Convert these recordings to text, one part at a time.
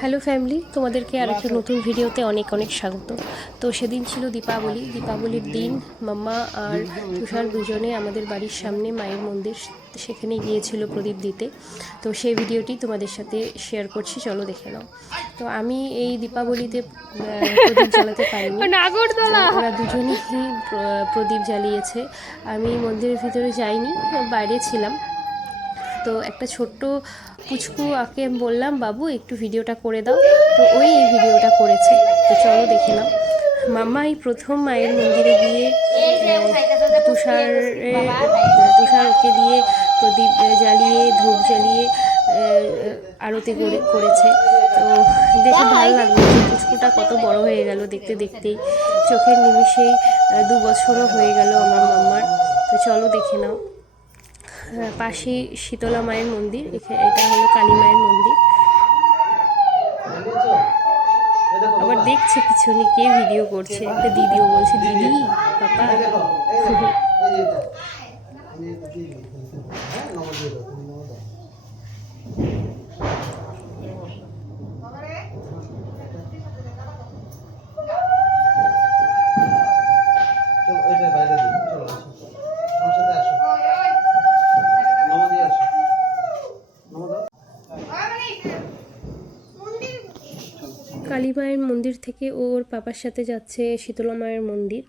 Hello family তোমাদেরকে আর একটা নতুন ভিডিওতে অনেক অনেক স্বাগত। তো সেদিন ছিল দীপাবলি। দীপাবলির দিন মাম্মা আর তুষার দুজনে আমাদের বাড়ির সামনে মায়ের মন্দির সেখানে গিয়েছিল প্রদীপ দিতে। তো সেই ভিডিওটি তোমাদের সাথে শেয়ার করছি। চলো দেখে নাও। তো আমি এই দীপাবলিতে প্রদীপ জ্বালাতে পারিনি। ওরা দুজনেই প্রদীপ জ্বালিয়েছে। আমি মন্দিরের ভিতরে যাইনি বাইরে ছিলাম। তো একটা ছোট্ট পুচকু আকে বললাম বাবু একটু ভিডিওটা করে দাও। তো ওই এই ভিডিওটা করেছে। তো চলো দেখে নাও। মাম্মা এই প্রথম মায়ের মন্দিরে গিয়ে তুষার তুষার ওকে দিয়ে প্রদীপ জ্বালিয়ে ধূপ জ্বালিয়ে আরতি করে করেছে। তো দেখে ভালো লাগল যে পুচকুটা কত বড় হয়ে গেল দেখতে দেখতেই চোখের নিমিষেই দু বছরও হয়ে গেল আমার মাম্মার। তো চলো দেখে নাও। পাশেই শীতলা মায়ের মন্দির এটা হলো কালী মায়ের মন্দির। আবার দেখছে পিছনে কে ভিডিও করছে। একটা দিদিও বলছে, দিদি, পাপা। কালী মায়ের মন্দির থেকে ওর পাপার সাথে যাচ্ছে শীতলা মায়ের মন্দির।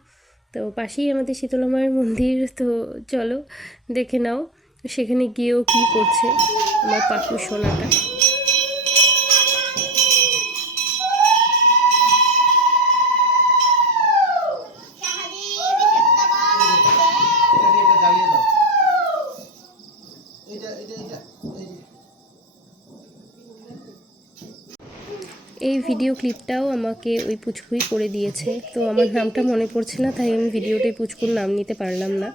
তো পাশেই আমাদের শীতলা মায়ের মন্দির, তো চলো দেখে নাও সেখানে গিয়েও কি করছে আমার পাকু সোনাটা। এই ভিডিও ক্লিপটাও আমাকে ওই পুচকুই করে দিয়েছে। তো আমার নামটা মনে পড়ছে না, তাই আমি ভিডিওতে পুচকুর নাম নিতে পারলাম না।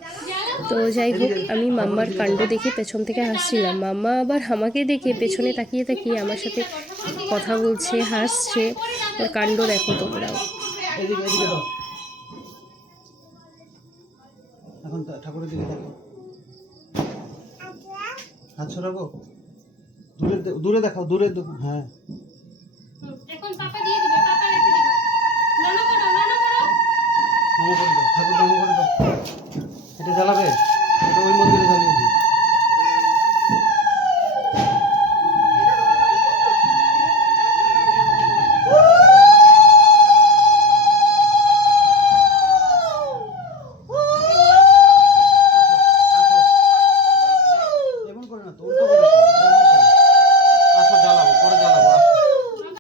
তো যাই হোক, আমি মাম্মার কাণ্ড দেখে পেছন থেকে হাসছিলাম। মাম্মা আবার আমাকে দেখে পেছনে তাকিয়ে তাকিয়ে আমার সাথে কথা বলছে, হাসছে। ওর কাণ্ড দেখো তোমরাও এখন ঠাকুরের দিকে দেখো। হাত দূরে দূরে দেখাও, দূরে হ্যাঁ। ওই মন্দিরে জানিয়ে দিই এমন করে না তো